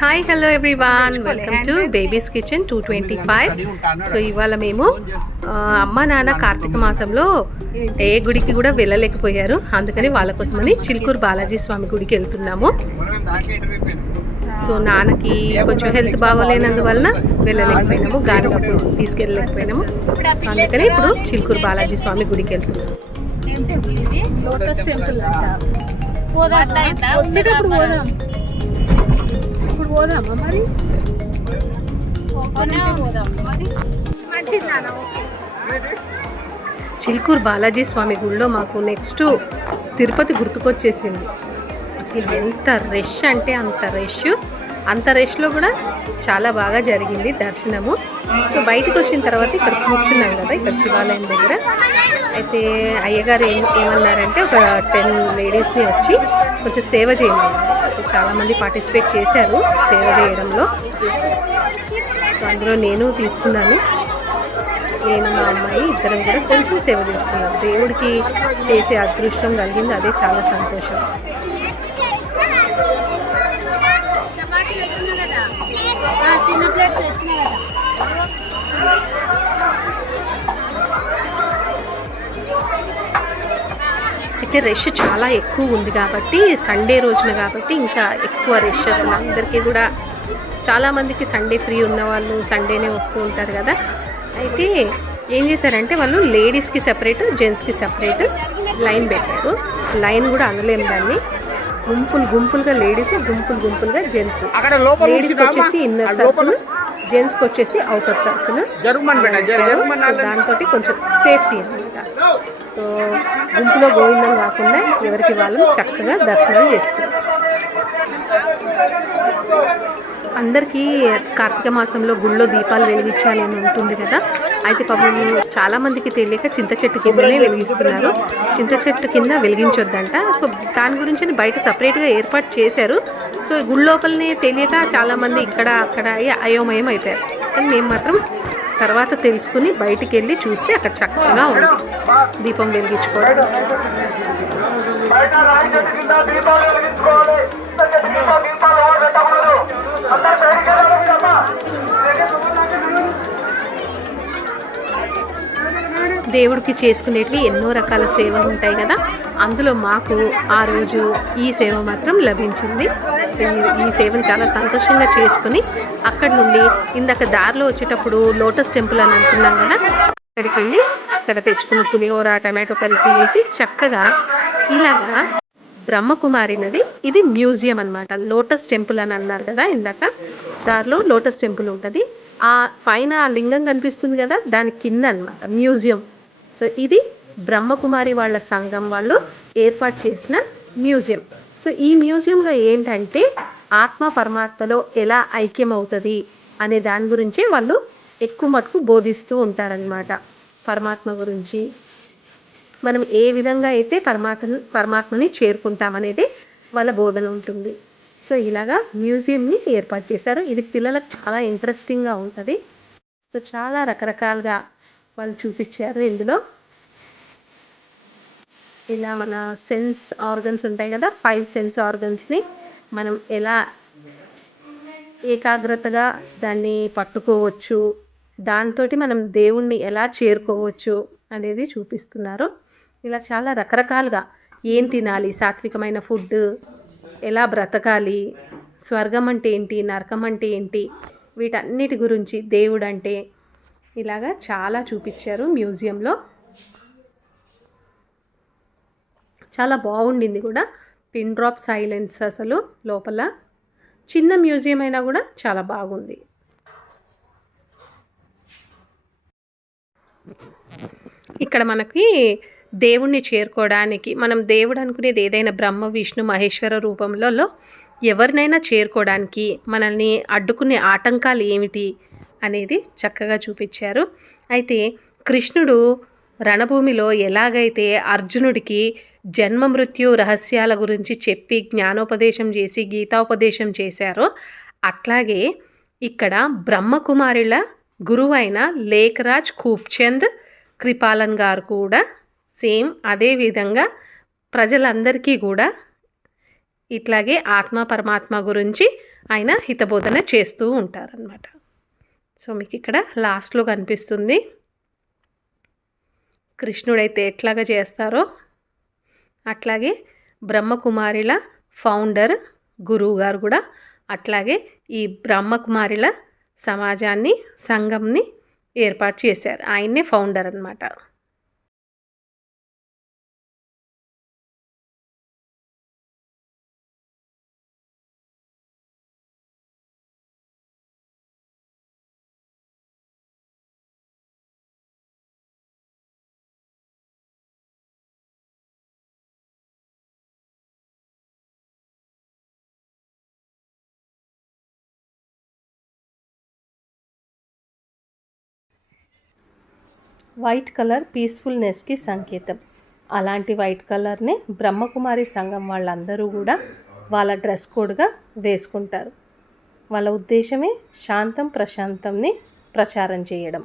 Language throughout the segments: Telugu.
Hi hello everyone, welcome to babies kitchen 225. So ఇవాళ మేము అమ్మ నాన్న కార్తీక మాసంలో ఏ గుడికి కూడా వెళ్ళలేకపోయారు, అందుకని వాళ్ళ కోసమని చిలుకూరు బాలాజీ స్వామి గుడికి వెళ్తున్నాము. సో నాన్నకి కొంచెం హెల్త్ బాగోలేనందువలన వెళ్ళలేకపోయినాము, గాలికప్పు తీసుకెళ్ళలేకపోయినాము. సో అందుకని ఇప్పుడు చిలుకూరు బాలాజీ స్వామి గుడికి వెళ్తున్నాము. లోటస్ టెంపుల్ పోదామా మరి? చిలుకూరు బాలాజీ స్వామి గుడిలో మాకు నెక్స్ట్ తిరుపతి గుర్తుకొచ్చేసింది. అసలు ఎంత రష్ అంటే అంత రష్లో కూడా చాలా బాగా జరిగింది దర్శనము. సో బయటకు వచ్చిన తర్వాత ఇక్కడ కూర్చున్నాం కదా, ఇక్కడ శివాలయం దగ్గర. అయితే అయ్యగారు ఏమన్నారంటే ఒక 10 లేడీస్ని వచ్చి కొంచెం సేవ చేయమన్నారు. సో చాలామంది పార్టిసిపేట్ చేశారు సేవ చేయడంలో. సో అందులో నేను తీసుకున్నాను, నేను మా అమ్మాయి ఇద్దరం కూడా కొంచెం సేవ చేసుకున్నాం. దేవుడికి చేసే అదృష్టం కలిగింది, అదే చాలా సంతోషం. అయితే రష్ చాలా ఎక్కువ ఉంది కాబట్టి, సండే రోజున కాబట్టి ఇంకా ఎక్కువ రష్. అసలు అందరికీ కూడా చాలామందికి సండే ఫ్రీ ఉన్న వాళ్ళు సండేనే వస్తూ ఉంటారు కదా. అయితే ఏం చేశారంటే వాళ్ళు లేడీస్కి సెపరేట్, జెంట్స్కి సెపరేట్ లైన్ పెట్టారు. లైన్ కూడా అనలేము దాన్ని, గుంపులుగా లేడీస్, గుంపులుగా జెంట్స్. లేడీస్కి వచ్చేసి ఇన్నర్ సర్కిల్, జెంట్స్కి వచ్చేసి అవుటర్ సర్కిల్. దాంతో కొంచెం సేఫ్టీ అన్నమాట. సో గుంపులో గోవిందం కాకుండా ఎవరికి వాళ్ళు చక్కగా దర్శనాలు చేసుకోవచ్చు. అందరికీ కార్తీక మాసంలో గుళ్ళో దీపాలు వెలిగించాలి అని ఉంటుంది కదా. అయితే పాపం చాలామందికి తెలియక చింత చెట్టు కిందనే వెలిగిస్తున్నారు. చింత చెట్టు కింద వెలిగించొద్దంట. సో దాని గురించి బయట సపరేట్గా ఏర్పాటు చేశారు. సో గుడి లోపలనే తెలియక చాలామంది ఇక్కడ అక్కడ అయోమయం అయిపోయారు. కానీ మేము మాత్రం తర్వాత తెలుసుకుని బయటికి వెళ్ళి చూస్తే అక్కడ చక్కగా ఉంది దీపం వెలిగించుకోవడం. దేవుడికి చేసుకునేటివి ఎన్నో రకాల సేవలు ఉంటాయి కదా, అందులో మాకు ఆ రోజు ఈ సేవ మాత్రం లభించింది. సో ఈ సేవను చాలా సంతోషంగా చేసుకుని అక్కడి నుండి ఇందాక దారిలో వచ్చేటప్పుడు లోటస్ టెంపుల్ అని అనుకున్నాం కదా, అక్కడికి వెళ్ళి అక్కడ తెచ్చుకున్న పులిహోర, టమాటో కర్రీ తినేసి చక్కగా ఇలాగా బ్రహ్మకుమారి నది, ఇది మ్యూజియం అనమాట. లోటస్ టెంపుల్ అని అన్నారు కదా ఇందాక, దారిలో లోటస్ టెంపుల్ ఉంటుంది. ఆ పైన లింగం కనిపిస్తుంది కదా, దాని కింద అనమాట మ్యూజియం. సో ఇది బ్రహ్మకుమారి వాళ్ళ సంఘం వాళ్ళు ఏర్పాటు చేసిన మ్యూజియం. సో ఈ మ్యూజియంలో ఏంటంటే ఆత్మ పరమాత్మలో ఎలా ఐక్యం అవుతుంది అనే దాని గురించి వాళ్ళు ఎక్కువ మటుకు బోధిస్తూ ఉంటారనమాట. పరమాత్మ గురించి మనం ఏ విధంగా అయితే పరమాత్మని చేరుకుంటామనేది వాళ్ళ బోధన ఉంటుంది. సో ఇలాగా మ్యూజియంని ఏర్పాటు చేశారు. ఇది పిల్లలకు చాలా ఇంట్రెస్టింగ్గా ఉంటుంది. సో చాలా రకరకాలుగా వాళ్ళు చూపించారు ఇందులో. ఇలా మన సెన్స్ ఆర్గన్స్ ఉంటాయి కదా, 5 సెన్స్ ఆర్గన్స్ని మనం ఎలా ఏకాగ్రతగా దాన్ని పట్టుకోవచ్చు, దాంతో మనం దేవుణ్ణి ఎలా చేరుకోవచ్చు అనేది చూపిస్తున్నారు. ఇలా చాలా రకరకాలుగా ఏం తినాలి, సాత్వికమైన ఫుడ్, ఎలా బ్రతకాలి, స్వర్గం అంటే ఏంటి, నరకం అంటే ఏంటి, వీటన్నిటి గురించి, దేవుడు అంటే, ఇలాగా చాలా చూపించారు మ్యూజియంలో. చాలా బాగుండింది కూడా, పిన్ డ్రాప్ సైలెన్స్. అసలు లోపల చిన్న మ్యూజియం అయినా కూడా చాలా బాగుంది. ఇక్కడ మనకి దేవుణ్ణి చేరుకోవడానికి, మనం దేవుడు అనుకునేది ఏదైనా బ్రహ్మ విష్ణు మహేశ్వర రూపంలో ఎవరినైనా చేరుకోవడానికి మనల్ని అడ్డుకునే ఆటంకాలు ఏమిటి అనేది చక్కగా చూపించారు. అయితే కృష్ణుడు రణభూమిలో ఎలాగైతే అర్జునుడికి జన్మ మృత్యు రహస్యాల గురించి చెప్పి జ్ఞానోపదేశం చేసి గీతాపదేశం చేశారో, అట్లాగే ఇక్కడ బ్రహ్మకుమారిల గురువైన లేఖరాజ్ ఖూబ్చంద్ కృపాలన్ గారు కూడా సేమ్ అదే విధంగా ప్రజలందరికీ కూడా ఇట్లాగే ఆత్మ పరమాత్మ గురించి ఆయన హితబోధన చేస్తూ ఉంటారనమాట. సో మీకు ఇక్కడ లాస్ట్లో కనిపిస్తుంది కృష్ణుడైతే ఎట్లాగా చేస్తారో అట్లాగే బ్రహ్మకుమారిల ఫౌండర్ గురువు గారు కూడా అట్లాగే ఈ బ్రహ్మకుమారిల సమాజాన్ని సంఘంని ఏర్పాటు చేశారు. ఆయన్నే ఫౌండర్ అన్నమాట. వైట్ కలర్ పీస్ఫుల్నెస్కి సంకేతం. అలాంటి వైట్ కలర్ని బ్రహ్మకుమారి సంఘం వాళ్ళందరూ కూడా వాళ్ళ డ్రెస్ కోడ్గా వేసుకుంటారు. వాళ్ళ ఉద్దేశమే శాంతం ప్రశాంతంని ప్రచారం చేయడం.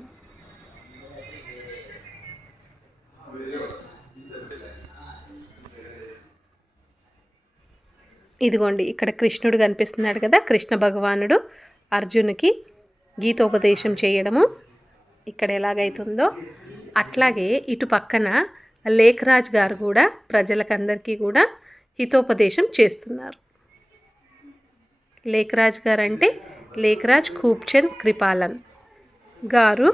ఇదిగోండి ఇక్కడ కృష్ణుడు కనిపిస్తున్నాడు కదా, కృష్ణ భగవానుడు అర్జునుకి గీతోపదేశం చేయడము ఇక్కడ ఎలాగైతుందో అట్లాగే ఇటు పక్కన లేఖరాజ్ గారు కూడా ప్రజలకందరికీ కూడా హితోపదేశం చేస్తున్నారు. లేఖరాజ్ గారు అంటే లేఖరాజ్ ఖూబ్చంద్ కృపాలన్ గారు.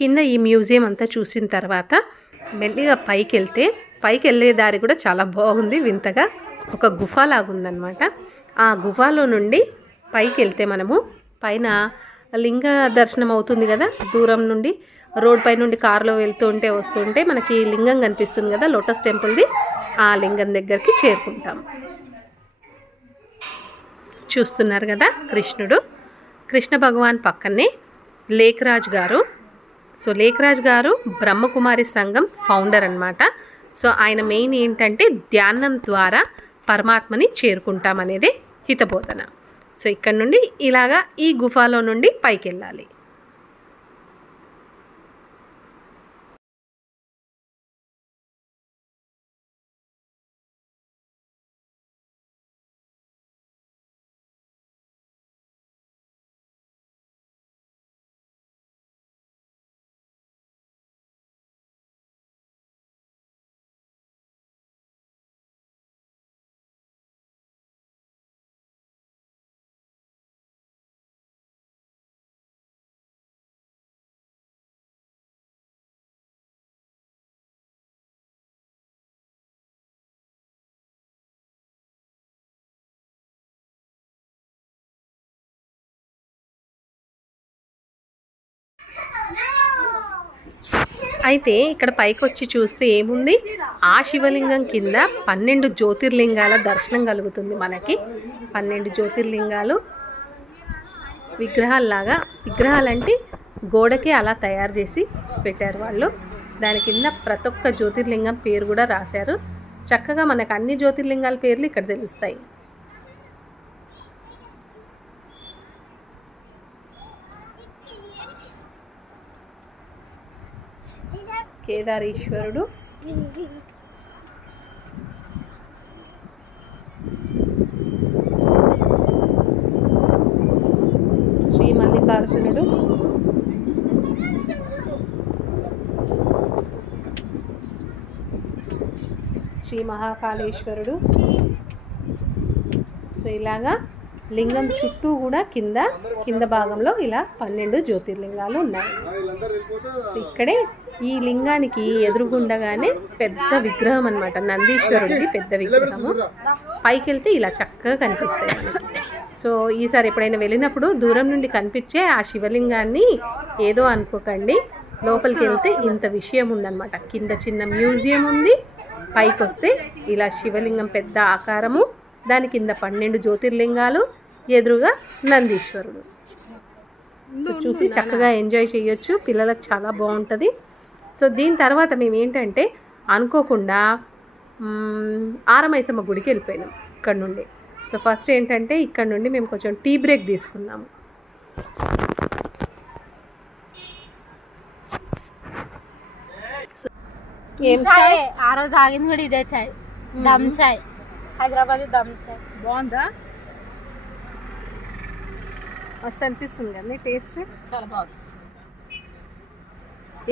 కింద ఈ మ్యూజియం అంతా చూసిన తర్వాత మెల్లిగా పైకి వెళ్ళే దారి కూడా చాలా బాగుంది. వింతగా ఒక గుఫ లాగుందనమాట. ఆ గుఫలో నుండి పైకి వెళ్తే మనము పైన లింగ దర్శనం అవుతుంది కదా, దూరం నుండి రోడ్ పై నుండి కారులో వస్తుంటే మనకి లింగం కనిపిస్తుంది కదా, లోటస్ టెంపుల్ది. ఆ లింగం దగ్గరికి చేరుకుంటాం. చూస్తున్నారు కదా కృష్ణ భగవాన్ పక్కనే లేఖరాజ్ గారు. సో లేఖరాజ్ గారు బ్రహ్మకుమారి సంఘం ఫౌండర్ అన్నమాట. సో ఆయన మెయిన్ ఏంటంటే ధ్యానం ద్వారా పరమాత్మని చేరుకుంటామనేదే హితబోధన. సో ఇక్కడ నుండి ఇలాగా ఈ గుఫలో నుండి పైకి వెళ్ళాలి. అయితే ఇక్కడ పైకి వచ్చి చూస్తే ఏముంది, ఆ శివలింగం కింద 12 జ్యోతిర్లింగాల దర్శనం కలుగుతుంది మనకి. 12 జ్యోతిర్లింగాలు విగ్రహాలంటే గోడకి అలా తయారు చేసి పెట్టారు వాళ్ళు. దాని కింద ప్రతి ఒక్క జ్యోతిర్లింగం పేరు కూడా రాశారు. చక్కగా మనకు అన్ని జ్యోతిర్లింగాల పేర్లు ఇక్కడ తెలుస్తాయి. కేదారేశ్వరుడు, శ్రీ మల్లికార్జునుడు, శ్రీ మహాకాళేశ్వరుడు. సో ఇలాగా లింగం చుట్టూ కూడా కింద భాగంలో ఇలా 12 జ్యోతిర్లింగాలు ఉన్నాయి. సో ఇక్కడే ఈ లింగానికి ఎదురుగుండగానే పెద్ద విగ్రహం అన్నమాట, నందీశ్వరుడిది పెద్ద విగ్రహము. పైకి వెళ్తే ఇలా చక్కగా కనిపిస్తాయి మనకి. సో ఈసారి ఎప్పుడైనా వెళ్ళినప్పుడు దూరం నుండి కనిపించే ఆ శివలింగాన్ని ఏదో అనుకోకండి, లోపలికి వెళ్తే ఇంత విషయం ఉందన్నమాట. కింద చిన్న మ్యూజియం ఉంది, పైకి వస్తే ఇలా శివలింగం పెద్ద ఆకారము, దాని కింద 12 జ్యోతిర్లింగాలు, ఎదురుగా నందీశ్వరుడు. సో చూసి చక్కగా ఎంజాయ్ చేయొచ్చు, పిల్లలకు చాలా బాగుంటుంది. సో దీని తర్వాత మేము ఏంటంటే అనుకోకుండా ఆరమైసమ్మ గుడికి వెళ్ళిపోయినాం ఇక్కడ నుండి. సో ఫస్ట్ ఏంటంటే ఇక్కడ నుండి మేము కొంచెం టీ బ్రేక్ తీసుకున్నాము. ఏం చాయ్ ఆ రోజు ఆగింది కూడా ఇదే చాయ్, దమ్ చాయ్, హైదరాబాద్ దమ్ చాయ్. బాగుందా? మస్తు అనిపిస్తుంది కదా టేస్ట్, చాలా బాగుంది.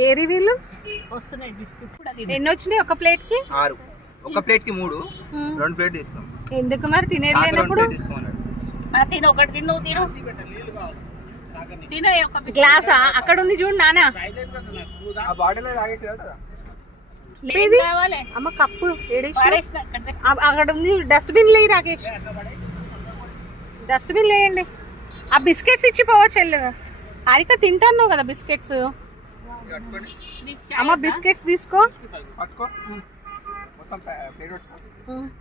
ఏ రివ్యూలు వస్తున్నాయి బిస్కెట్ కూడా. ఎన్ని వచ్చినాయి ఒక ప్లేట్కి? 6. ఒక ప్లేట్కి 3, 2 ప్లేట్ తీసుకున్నాం. ఎందుకు మరి తినేది లేనప్పుడు? తిను ఒకటి, తిను తిను తిను. ఒక గ్లాసా అక్కడ ఉంది చూడు నాన్న. అమ్మ కప్పు అక్కడ ఉంది, డస్ట్బిన్ లేయి రాకేష్, డస్ట్బిన్ లేయండి. ఆ బిస్కెట్స్ ఇచ్చి పోవచ్చు వెళ్ళు. అరిక తింటాను కదా బిస్కెట్స్. అమ్మ బిస్కెట్స్ తీసుకో.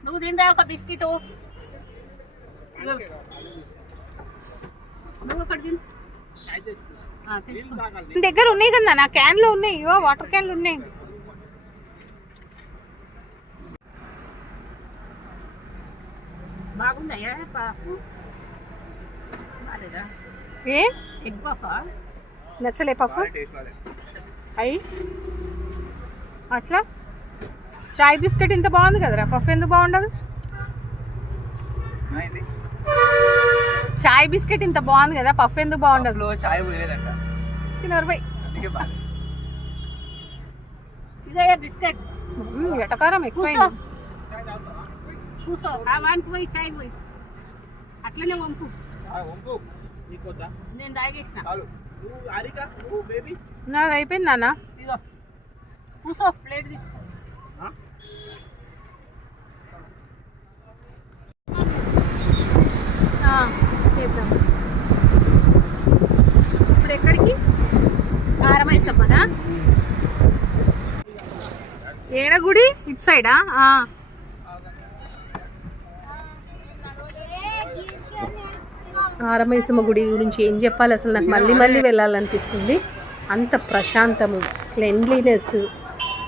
నువ్వు తింటా ఒక బిస్కెట్. నువ్వు ఒకటి తిను. దగ్గర ఉన్నాయి కదా నా క్యాన్లో ఉన్నాయి, ఇవో వాటర్ క్యాన్లు ఉన్నాయి. బాగుందయ్యా ఏ ఎగ్ పఫా నచ్చలే పప్పు అయ్యి అట్లా. చాయ్ బిస్కెట్ ఇంత బాగుంది కదరా, పఫ్ ఎందుకు బాగుండదు? చాయ్ బిస్కెట్ ఇంత బాగుంది కదా, పఫ్ ఎందుకు బాగుండదు? బిస్కెట్ ఎటకారం ఎక్కువ. కూసో వానికి పోయి చాయ్ పోయి అట్లనే వంపు. నేను తాగేసిన. నాది అయిపోయింది నాన్న. ఇగో కూసో, ప్లేట్ తీసుకో. చేద్దాం. ఇప్పుడు ఎక్కడికి? ఆరమైసమ్మనా? ఏడ గుడి? ఇటు సైడా? ఆరమైసమ్మ గుడి గురించి ఏం చెప్పాలి అసలు, నాకు మళ్ళీ మళ్ళీ వెళ్ళాలనిపిస్తుంది. అంత ప్రశాంతము, క్లెన్లీనెస్,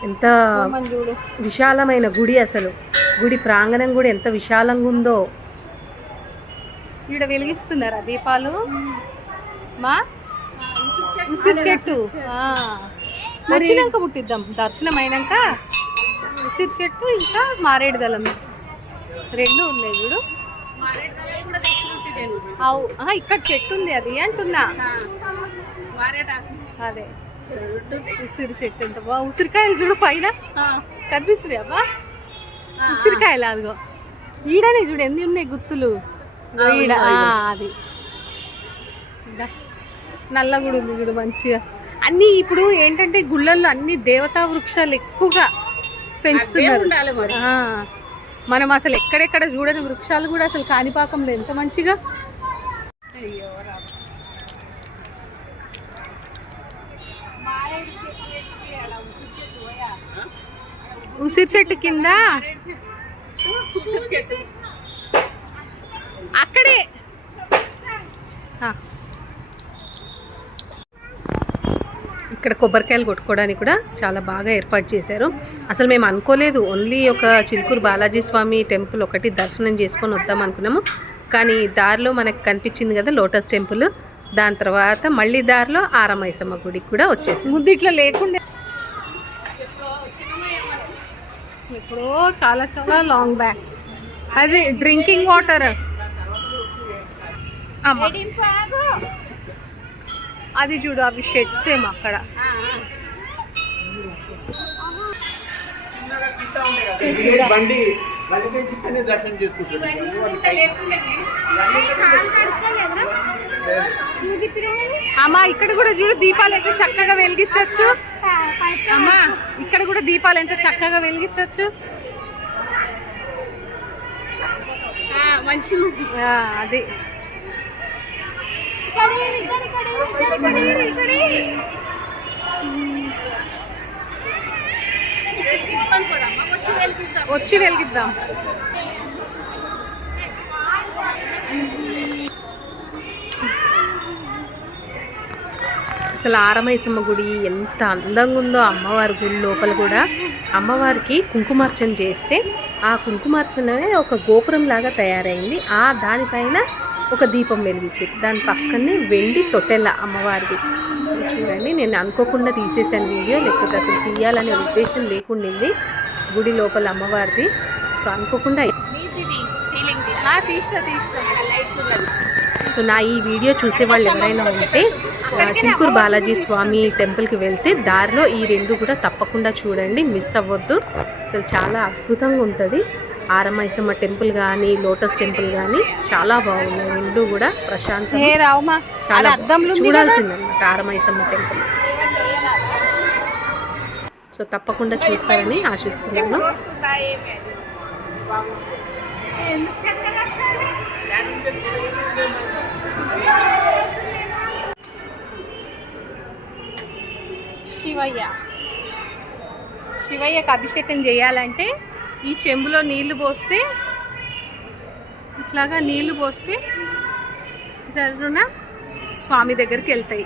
ఎంత విశాలమైన గుడి. అసలు గుడి ప్రాంగణం కూడా ఎంత విశాలంగా ఉందో. ఈడ వెలిగిస్తున్నారా దీపాలు? మా ఉసిరి చెట్టు వచ్చినాక పుట్టిద్దాం, దర్శనం అయినాక. ఉసిరి చెట్టు ఇంకా మారేడు దళం 2 ఉన్నాయి చూడు. ఇక్కడ చెట్టు ఉంది అది అంటున్నా. అదే ఉసిరి చెట్టు ఎంత బాగా. ఉసిరికాయలు చూడు పైన కనిపిస్తున్నాయి అబ్బా, ఉసిరికాయలు. అదిగో ఈడనే చూడు ఎన్ని ఉన్నాయి గుత్తులు. ఈడ అది నల్లగుడు ఉంది చూడు మంచిగా. అన్నీ ఇప్పుడు ఏంటంటే గుళ్ళల్లో అన్ని దేవతా వృక్షాలు ఎక్కువగా పెంచుతున్నారు. మనం అసలు ఎక్కడెక్కడ చూడని వృక్షాలు కూడా అసలు కాణిపాకంలో ఎంత మంచిగా. ఉసిరి చెట్టు కింద అక్కడే ఇక్కడ కొబ్బరికాయలు కొట్టుకోవడానికి కూడా చాలా బాగా ఏర్పాటు చేశారు. అసలు మేము అనుకోలేదు, ఓన్లీ ఒక చిలుకూరు బాలాజీ స్వామి టెంపుల్ ఒకటి దర్శనం చేసుకొని వద్దాం అనుకున్నాము. కానీ దారిలో మనకు కనిపించింది కదా లోటస్ టెంపుల్, దాని తర్వాత మళ్ళీ దారిలో ఆరమైసమ్మ గుడికి కూడా వచ్చేసి. ముందు ఇట్లా లేకుండా ఎప్పుడో చాలా చాలా లాంగ్ బ్యాక్. అది డ్రింకింగ్ వాటర్. అది చూడు అవి షెడ్స్ ఏమో అక్కడ. అమ్మా ఇక్కడ కూడా చూడు దీపాలు ఎంత చక్కగా వెలిగించవచ్చు. అమ్మా ఇక్కడ కూడా దీపాలు ఎంత చక్కగా వెలిగించవచ్చు. మంచి అది వచ్చి వెలిగిద్దాం. అసలు ఆరమైసమ్మ గుడి ఎంత అందంగా ఉందో. అమ్మవారి గుడి లోపల కూడా అమ్మవారికి కుంకుమార్చన చేస్తే ఆ కుంకుమార్చననే ఒక గోపురం లాగా తయారైంది. దానిపైన ఒక దీపం వెలిగించారు. దాని పక్కనే వెండి తొట్టెల అమ్మవారిది. అసలు చూడండి, నేను అనుకోకుండా తీసేసాను వీడియో, లేకపోతే అసలు తీయాలనే ఉద్దేశం లేకుండింది. గుడి లోపల అమ్మవారిది. సో అనుకోకుండా సో నా ఈ వీడియో చూసే వాళ్ళు ఎవరైనా ఉంటే చిలుకూరు బాలాజీ స్వామి టెంపుల్కి వెళ్తే దారిలో ఈ రెండు కూడా తప్పకుండా చూడండి, మిస్ అవ్వద్దు. అసలు చాలా అద్భుతంగా ఉంటుంది. ఆరమైసమ్మ టెంపుల్ కానీ లోటస్ టెంపుల్ కానీ చాలా బాగున్నాయి. రెండు కూడా ప్రశాంతంగా చాలా చూడాల్సిందన్నమాట ఆరమైసమ్మ టెంపుల్. సో తప్పకుండా చూస్తారని ఆశిస్తున్నాను. శివయ్యకు అభిషేకం చేయాలంటే ఈ చెంబులో నీళ్లు పోస్తే, ఇట్లాగా నీళ్లు పోస్తే జరున స్వామి దగ్గరికి వెళ్తాయి,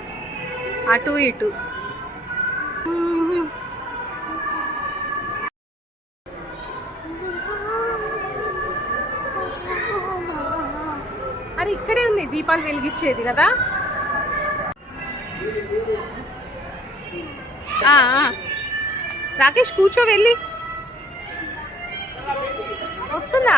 అటు ఇటు. అరే ఇక్కడే ఉన్నాయి దీపాలు వెలిగించేది కదా. రాకేష్ కూర్చో, వెళ్ళి వస్తుందా.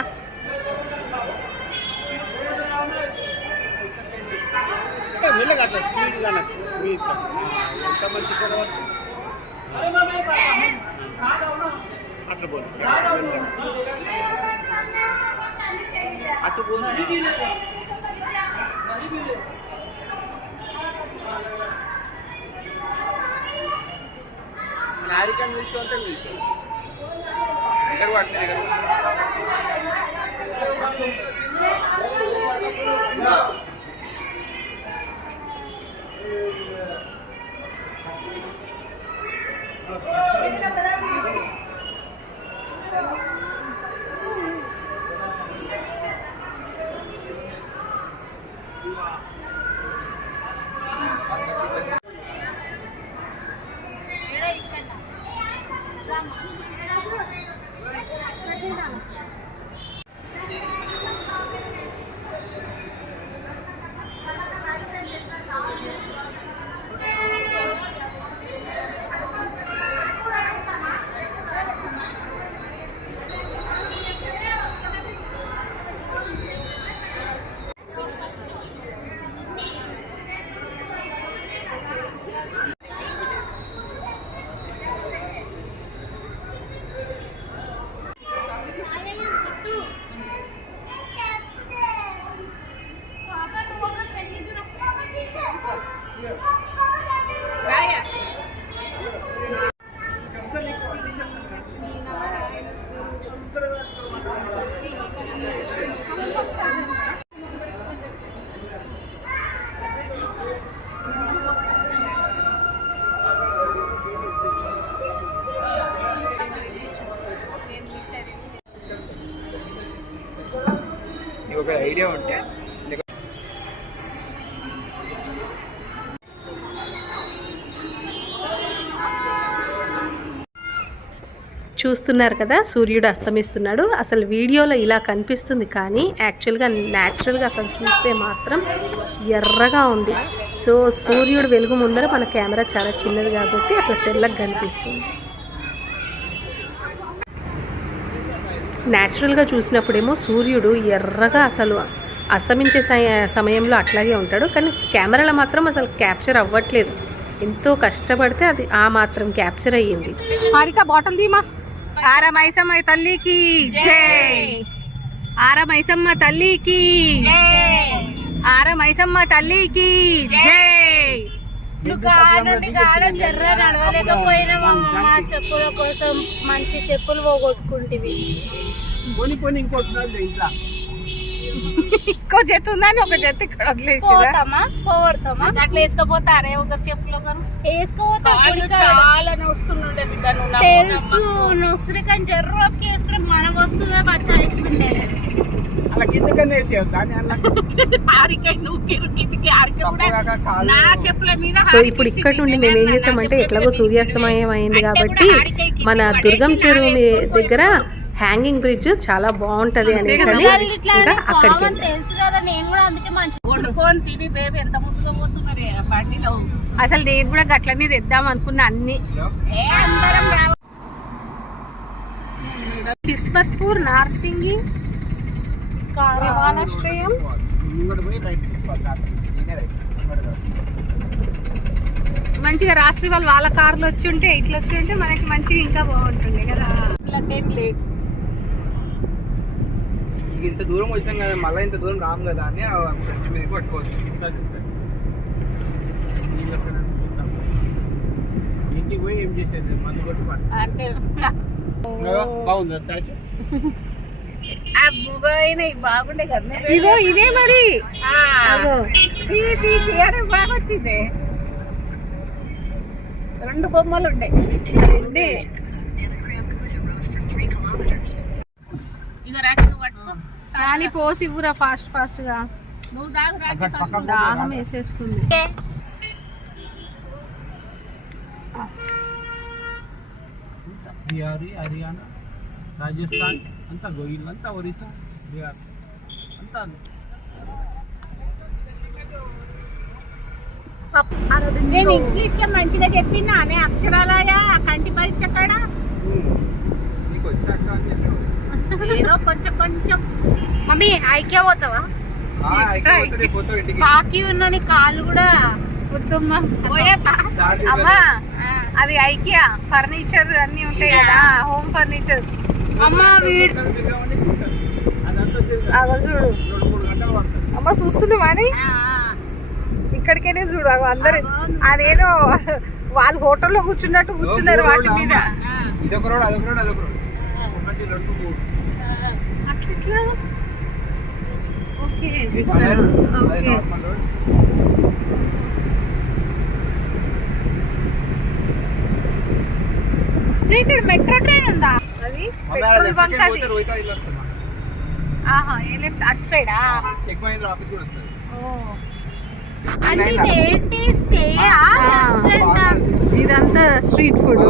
ఒక ఐడియా ఉంటే చూస్తున్నారు కదా, సూర్యుడు అస్తమిస్తున్నాడు. అసలు వీడియోలో ఇలా కనిపిస్తుంది, కానీ యాక్చువల్గా న్యాచురల్గా అక్కడ చూస్తే మాత్రం ఎర్రగా ఉంది. సో సూర్యుడు వెలుగు ముందర మన కెమెరా చాలా చిన్నది కాబట్టి అట్లా తెల్లగా కనిపిస్తుంది. న్యాచురల్గా చూసినప్పుడేమో సూర్యుడు ఎర్రగా అసలు అస్తమించే సమయంలో అట్లాగే ఉంటాడు, కానీ కెమెరాలో మాత్రం అసలు క్యాప్చర్ అవ్వట్లేదు. ఎంతో కష్టపడితే అది ఆ మాత్రం క్యాప్చర్ అయ్యింది. హారిక బాటిల్ దీమా. ఆరమైసమ్మ తల్లికి జై, ఆరమైసమ్మ తల్లికి జై, ఆరమైసమ్మ తల్లికి జై. నడవలేకపోయినా చెప్పుల కోసం మంచి చెప్పులు పోగొట్టుకుంటేవి. ఇంకో జత ఉందని ఒక జత ఇక్కడ పోతామా పోగొడతామా అట్లా వేసుకపోతారే ఒకరు చెప్పులు ఒకరు వేసుకోపోతా. చాలా నడుస్తుండే తెలుసు నొసరి, కానీ జర్రోకి వేసుకుంటే మన వస్తువే పడిచేస్తుండే. సో ఇప్పుడు ఇక్కడ నుండి మేము ఏం చేసామంటే, ఎట్లాగో సూర్యాస్తమయం అయింది కాబట్టి మన దుర్గం చెరువు దగ్గర హ్యాంగింగ్ బ్రిడ్జ్ చాలా బాగుంటది అనేసి అని ఇంకా అక్కడికి వెళ్ళాం. తెలుసు కదా, నేను కూడా అందుకే మంచి వండుకొని తిని బేబీ ఎంత ముందుగా పోతున్నారు బండిలో. అసలు నేను కూడా గట్లనే తెద్దాం అనుకున్నా అన్ని. కిస్మత్పూర్ నార్సింగి విమానాశ్రయం. మంచిగా రాత్రి వాళ్ళ కార్లు వచ్చి ఉంటే ఇట్లా వచ్చి ఉంటే మనకి మంచిగా ఇంకా బాగుంటుంది కదా. లేట్ ఇంత దూరం వచ్చాం కదా, మళ్ళీ ఇంత దూరం రాము కదా అని ఫ్రెండ్ మీద పట్టుకోవచ్చు. ఇంటికి పోయి ఏం చేసేది, మందు కొట్టి అంటే బాగుంది స్టాచ్యూ. బాగుండే కదా. ఇదో ఇదే మరి బాగా వచ్చింది. 2 బొమ్మలు ఉండే. ఇక రాకి పట్టుకో, కానీ పోసి ఇవ్వరా ఫాస్ట్ ఫాస్ట్ గా. నువ్వు దాగు రాకి. దాహం వేసేస్తుంది. బిహారీ, హర్యానా, రాజస్థాన్ అంతా గోయిల్లంతా ఒరిస్సా, బీహార్ అంతా నేను ఇంగ్లీష్ లో మంచిగా చెప్పినా అనే అక్షరాలయా కంటి పరీక్ష కాడ నీకు వచ్చాక అని చెప్పావు. ఏదో కొంచెం కొంచెం. మమ్మీ ఐక్యా పోతావా? పోతావు ఇంటికి. పాకి ఉన్నని కాళ్ళు కూడా వద్దమ్మా. అమ్మా అది ఐకియా ఫర్నిచర్ అన్ని ఉంటాయి కదా, హోమ్ ఫర్నిచర్. అమ్మా వీడు చూడు అమ్మ చూస్తున్నావా అని ఇక్కడికైనా చూడు అందరు అదేదో వాళ్ళు హోటల్లో కూర్చున్నట్టు కూర్చున్నారు వాటి మీద. ఇదొక రోడ్, అదొక రోడ్, అదొక రోడ్. 1, 2, 3 అట్లా ఓకే అది నార్మల్ రోడ్. ఇక్కడ మెట్రో ట్రైన్ ఉందా? అది పెట్రోల్ బంక్ అది. ఆహా ఏ లెఫ్ట్ అటు సైడా? ఎక్కువ ఆఫీస్ కూడా వస్తుంది. అంటే ఏంటి స్టేయా రెస్టారెంటా? ఇదంతా స్ట్రీట్ ఫుడ్.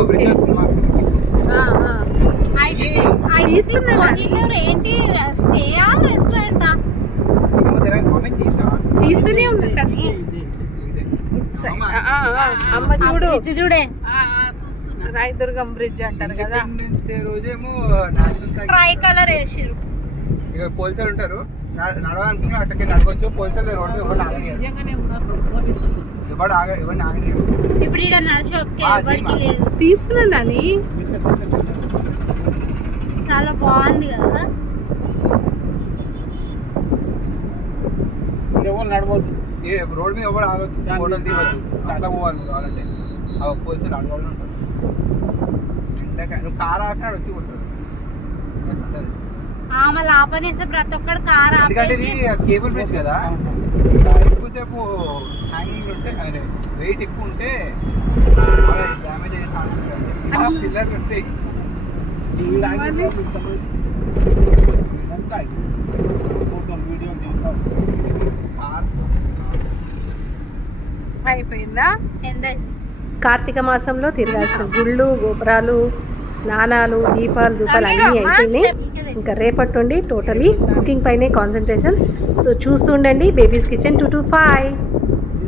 ఏంటి స్టేయా రెస్టారెంటా? తీస్తూనే ఉంది కదా. అమ్మ చూడు చూడే రాయదుర్గం బ్రిడ్జ్ అంటారు కదా. రోజేమో ట్రై కలర్ వేసిరు. ఇక పోలీసులు ఉంటారు, నడవాలనుకున్నా అట్టకి నడవచ్చు. పోలీసులు రోడ్డు ఎవరు ఇప్పుడు ఇక్కడ నడిచి లేదు. తీస్తున్నాడు అని చాలా బాగుంది కదా. ఎవరు నడవద్దు, రోడ్ మీద ఎవరు ఆగొద్దు, ఫోటోలు తీయవద్దు, అట్లా పోవాలి కావాలంటే. పోలీసులు అడగాలి ఉంటారు. నువ్వు కార్ ఆపినాడు వచ్చి కొట్టారు. మళ్ళీ ఆపనేస్తే ప్రతి ఒక్కడు కార్ ఎందుకంటే ఇది కేబుల్ బ్రిడ్జ్ కదా, ఎక్కువసేపు హ్యాంగింగ్ ఉంటే అదే వెయిట్ ఎక్కువ ఉంటే డ్యామేజ్ అయ్యే ఛాన్స్ ఉంటుంది. పిల్లర్లు ఉంటాయి. అయిపోయిందా? కార్తీక మాసంలో తిరగాల్సిన గుళ్ళు, గోపురాలు, స్నానాలు, దీపాలు అన్నీ అయిపోయినాయి. ఇంకా రేపటి నుండి టోటలీ కుకింగ్ పైనే కాన్సన్ట్రేషన్. సో చూస్తుండండి బేబీస్ కిచెన్ 225.